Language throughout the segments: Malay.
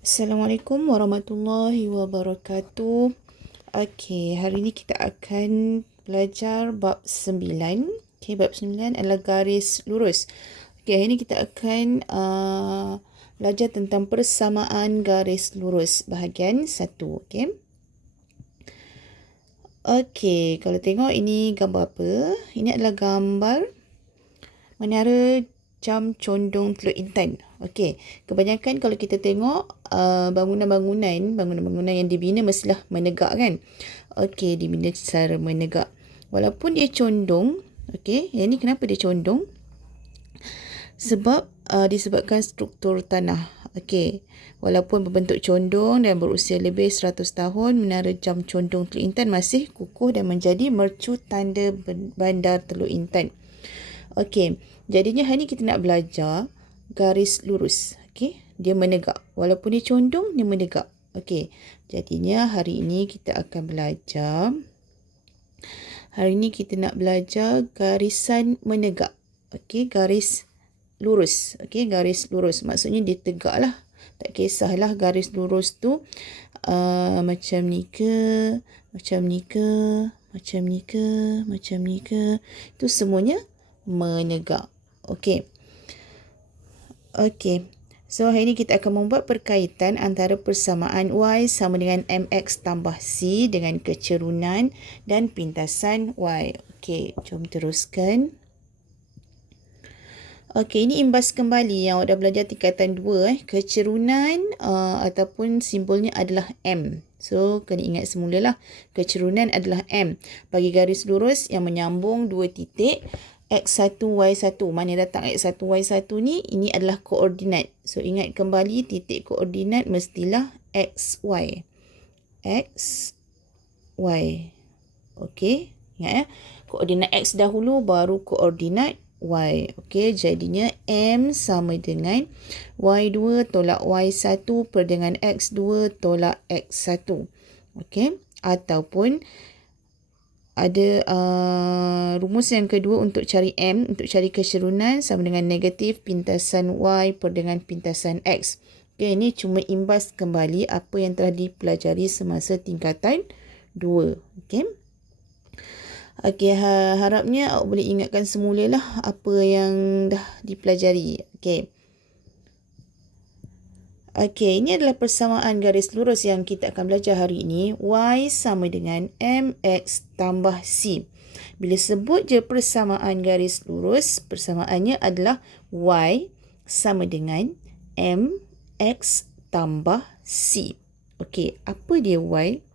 Assalamualaikum warahmatullahi wabarakatuh. Okey, hari ini kita akan belajar bab 9. Okey, bab 9 adalah garis lurus. Okey, hari ini kita akan belajar tentang persamaan garis lurus bahagian 1. Okey. Okey, kalau tengok ini gambar apa? Ini adalah gambar menara jam condong Teluk Intan. Okey, kebanyakan kalau kita tengok bangunan-bangunan yang dibina mestilah menegak kan. Okey, dibina secara menegak. Walaupun dia condong, okey, yang ni kenapa dia condong? Sebab disebabkan struktur tanah. Okey, walaupun berbentuk condong dan berusia lebih 100 tahun, menara jam condong Teluk Intan masih kukuh dan menjadi mercu tanda bandar Teluk Intan. Okey, jadinya hari ni kita nak belajar garis lurus. Okey, dia menegak. Walaupun dia condong, dia menegak. Okey, jadinya hari ini kita akan belajar. Hari ini kita nak belajar garisan menegak. Okey, garis lurus. Okey, garis lurus. Maksudnya dia tegak lah. Tak kisahlah garis lurus tu macam ni ke, macam ni ke, macam ni ke, macam ni ke. Itu semuanya menegak. Okey. Okey. So, hari ini kita akan membuat perkaitan antara persamaan Y sama dengan MX tambah C dengan kecerunan dan pintasan Y. Okey, jom teruskan. Okey, ini imbas kembali yang awak dah belajar tingkatan 2. Kecerunan ataupun simbolnya adalah M. So, kena ingat semula lah. Kecerunan adalah M. Bagi garis lurus yang menyambung dua titik, X1, Y1. Mana datang X1, Y1 ni? Ini adalah koordinat. So, ingat kembali titik koordinat mestilah XY. XY. Okey, ingat ya. Koordinat X dahulu baru koordinat Y. Okey, jadinya M sama dengan Y2 tolak Y1 per dengan X2 tolak X1. Okey, ataupun ada rumus yang kedua untuk cari M, untuk cari kecerunan sama dengan negatif pintasan Y per dengan pintasan X. Okey, ini cuma imbas kembali apa yang telah dipelajari semasa tingkatan 2. Okey. Okey, harapnya awak boleh ingatkan semula lah apa yang dah dipelajari. Okey. Okey, ini adalah persamaan garis lurus yang kita akan belajar hari ini. Y sama dengan MX tambah C. Bila sebut je persamaan garis lurus, persamaannya adalah Y sama dengan MX tambah C. Okey, apa dia Y?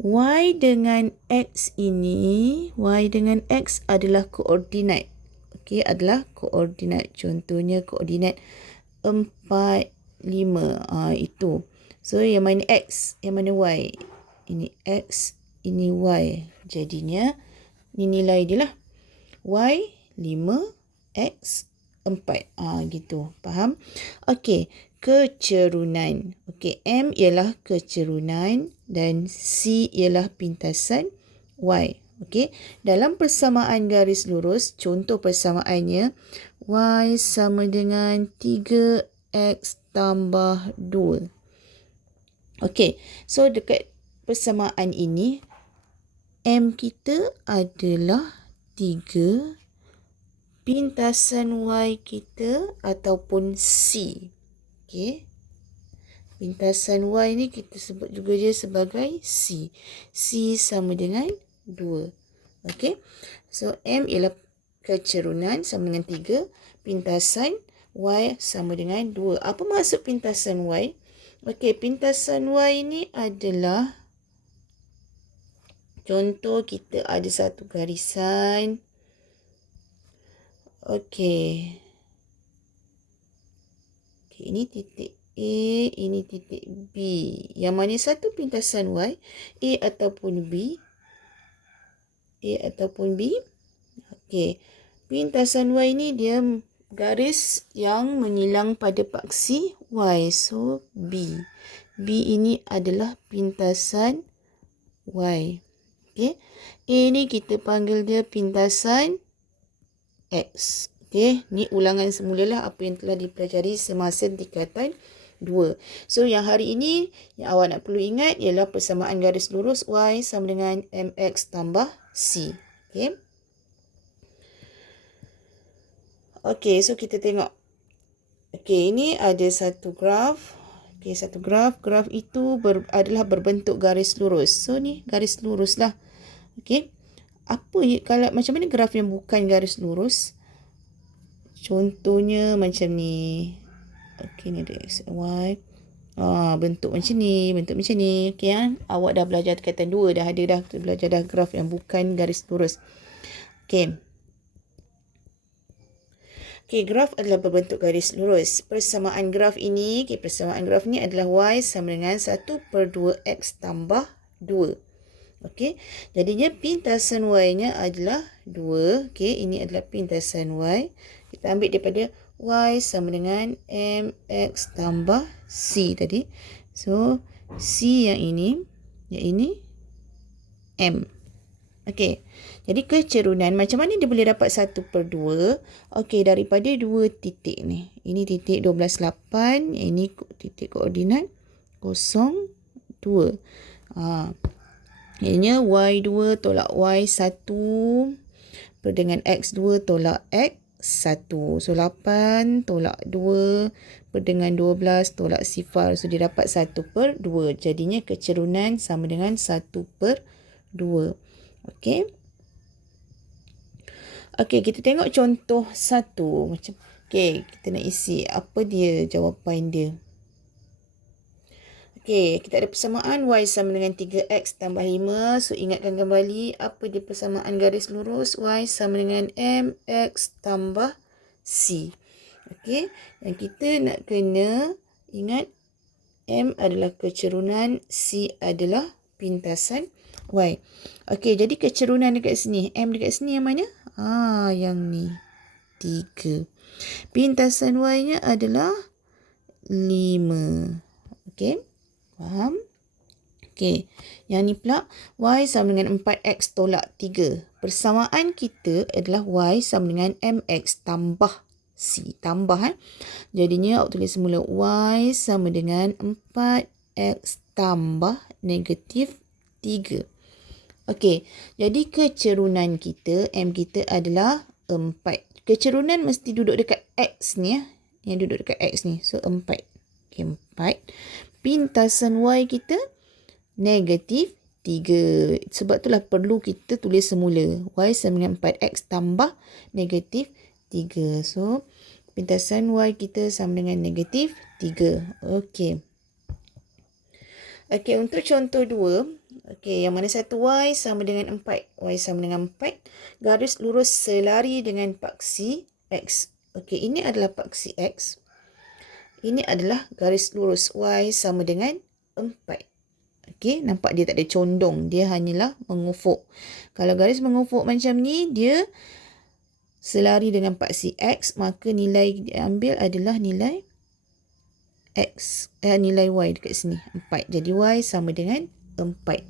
Y dengan X ini, Y dengan X adalah koordinat. Okey, adalah koordinat. Contohnya koordinat 4, 5. Itu. So, yang mana X, yang mana Y? Ini X, ini Y. Jadinya, ini nilai dia lah. Y 5, X 4. Gitu. Faham? Okey, kecerunan. Okey, M ialah kecerunan dan C ialah pintasan Y. Okey, dalam persamaan garis lurus, contoh persamaannya Y sama dengan 3X tambah 2. Okey, so dekat persamaan ini, M kita adalah 3, pintasan Y kita ataupun C. Okey. Pintasan Y ni kita sebut juga dia sebagai C. C sama dengan 2. Okey. So, M ialah kecerunan sama dengan 3. Pintasan Y sama dengan 2. Apa maksud pintasan Y? Okey, pintasan Y ni adalah contoh kita ada satu garisan. Okey. Okey, ini titik A, ini titik B. Yang mana satu pintasan Y, A ataupun B. A ataupun B. Okey. Pintasan Y ni dia garis yang menyilang pada paksi Y. So, B. B ini adalah pintasan Y. Okey. A ni kita panggil dia pintasan X. Okey, ni ulangan semulalah apa yang telah dipelajari semasa tingkatan 2. So yang hari ini yang awak nak perlu ingat ialah persamaan garis lurus Y sama dengan MX tambah C. Okay. Okay, so kita tengok. Okay, ini ada satu graf. Okay, satu graf. Graf itu adalah berbentuk garis lurus. So ni garis lurus lah. Okay. Kalau macam mana graf yang bukan garis lurus? Contohnya macam ni. Okay, ni ada X, Y. Bentuk macam ni. Bentuk macam ni. Okay, awak dah belajar tingkatan 2. Dah ada dah. Belajar dah graf yang bukan garis lurus. Okay. Okay, graf adalah berbentuk garis lurus. Persamaan graf ini, persamaan graf ni adalah Y sama dengan 1/2X tambah 2. Okay, jadinya pintasan Y-nya adalah 2. Okay, ini adalah pintasan Y. Kita ambil daripada Y sama dengan MX tambah C tadi. So, C yang ini M. Okey. Jadi kecerunan macam mana dia boleh dapat 1/2? Okey, daripada 2 titik ni. Ini titik 12,8, ini titik koordinat 0,2. Ianya Y2 tolak Y1 dengan X2 tolak X1. So 8 tolak 2 dengan 12 tolak sifar. So dia dapat 1/2. Jadinya kecerunan sama dengan 1/2. Okey. Okey, kita tengok contoh 1. Okey, kita nak isi apa dia jawapan dia. Okey, kita ada persamaan Y sama dengan 3X tambah 5. So ingatkan kembali apa dia persamaan garis lurus. Y sama dengan MX tambah C. Okey, dan kita nak kena ingat M adalah kecerunan, C adalah pintasan Y. Okey, jadi kecerunan dekat sini. M dekat sini yang mana? Yang ni. 3. Pintasan Y-nya adalah 5. Okey, faham? Okey, yang ni pula Y sama dengan 4X tolak 3. Persamaan kita adalah Y sama dengan MX tambah C. Tambah. Jadinya awak tulis semula Y sama dengan 4X tambah negatif 3. Okey, jadi kecerunan kita, M kita adalah 4. Kecerunan mesti duduk dekat X ni. Yang duduk dekat X ni. So, 4. Okey, 4. Pintasan Y kita negatif 3. Sebab itulah perlu kita tulis semula. Y sama dengan 4X tambah negatif 3. So, pintasan Y kita sama dengan negatif 3. Okey. Okey, untuk contoh 2. Okey, yang mana satu Y sama dengan 4. Y sama dengan 4. Garis lurus selari dengan paksi X. Okey, ini adalah paksi X. Ini adalah garis lurus Y sama dengan 4. Okey, nampak dia tak ada condong. Dia hanyalah mengufuk. Kalau garis mengufuk macam ni, dia selari dengan paksi X, maka nilai diambil adalah nilai X. Nilai Y dekat sini, 4. Jadi Y sama dengan 4.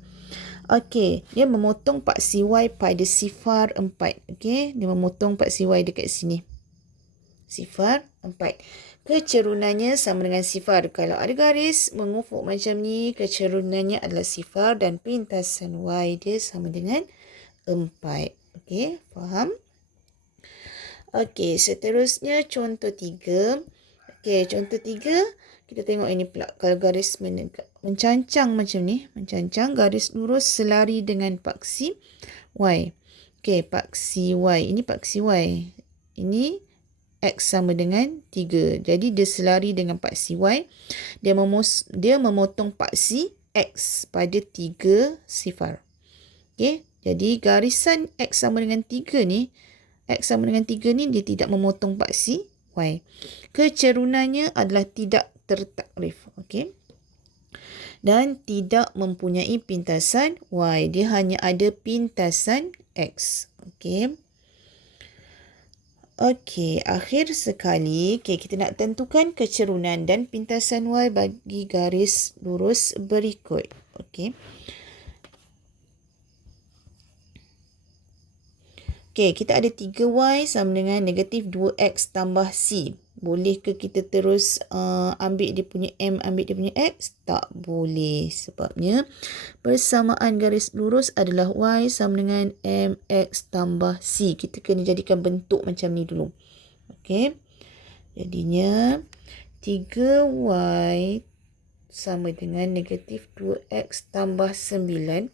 Okey, dia memotong paksi Y pada sifar 4. Okey, dia memotong paksi Y dekat sini. Sifar 4. Kecerunannya sama dengan sifar. Kalau ada garis mengufuk macam ni, kecerunannya adalah sifar dan pintasan Y dia sama dengan 4. Okey, faham? Okey, seterusnya contoh 3. Okey, contoh 3. Kita tengok ini pula. Kalau garis mencancang macam ni. Mencancang garis lurus selari dengan paksi Y. Okey, paksi Y. Ini paksi Y. Ini X sama dengan 3. Jadi dia selari dengan paksi Y. Dia memotong paksi X pada 3 sifar. Okey, jadi garisan X sama dengan 3 ni. X sama dengan 3 ni dia tidak memotong paksi Y. Kecerunannya adalah tidak tertakrif. Okey. Dan tidak mempunyai pintasan Y. Dia hanya ada pintasan X. Okey. Okey, akhir sekali, kita nak tentukan kecerunan dan pintasan Y bagi garis lurus berikut. Okey. Okey, kita ada 3Y sama dengan negatif 2X tambah C. Bolehkah kita terus ambil dia punya M, ambil dia punya X? Tak boleh. Sebabnya persamaan garis lurus adalah Y sama dengan MX tambah C. Kita kena jadikan bentuk macam ni dulu. Okey. Jadinya 3Y sama dengan negatif 2X tambah 9.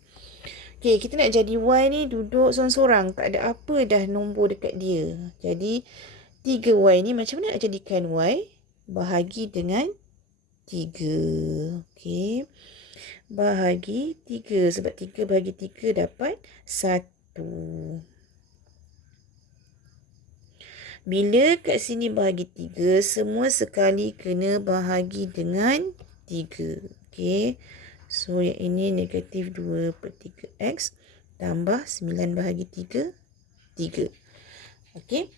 Okey, kita nak jadi Y ni duduk sorang-sorang. Tak ada apa dah nombor dekat dia. Jadi 3Y ni macam mana nak jadikan Y? Bahagi dengan 3. Okey. Bahagi 3. Sebab 3 bahagi 3 dapat 1. Bila kat sini bahagi 3, semua sekali kena bahagi dengan 3. Okey. So, yang ini negatif 2/3X tambah 9 bahagi 3, 3. Okey.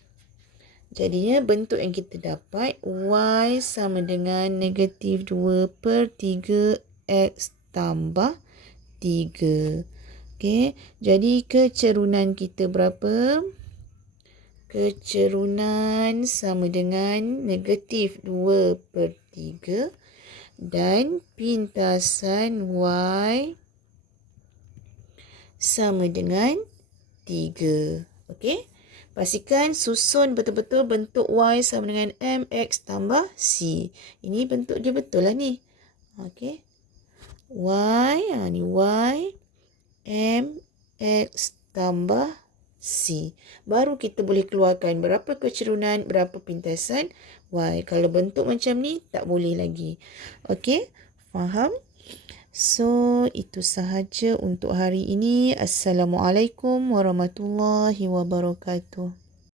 Jadinya bentuk yang kita dapat Y sama dengan negatif 2/3X tambah 3. Okey, jadi kecerunan kita berapa? Kecerunan sama dengan negatif 2/3 dan pintasan Y sama dengan 3. Okey. Pastikan susun betul-betul bentuk Y sama dengan MX tambah C. Ini bentuk dia betul lah ni. Okey. Ni Y, MX tambah C. Baru kita boleh keluarkan berapa kecerunan, berapa pintasan Y. Kalau bentuk macam ni, tak boleh lagi. Okey. Faham? So, itu sahaja untuk hari ini. Assalamualaikum warahmatullahi wabarakatuh.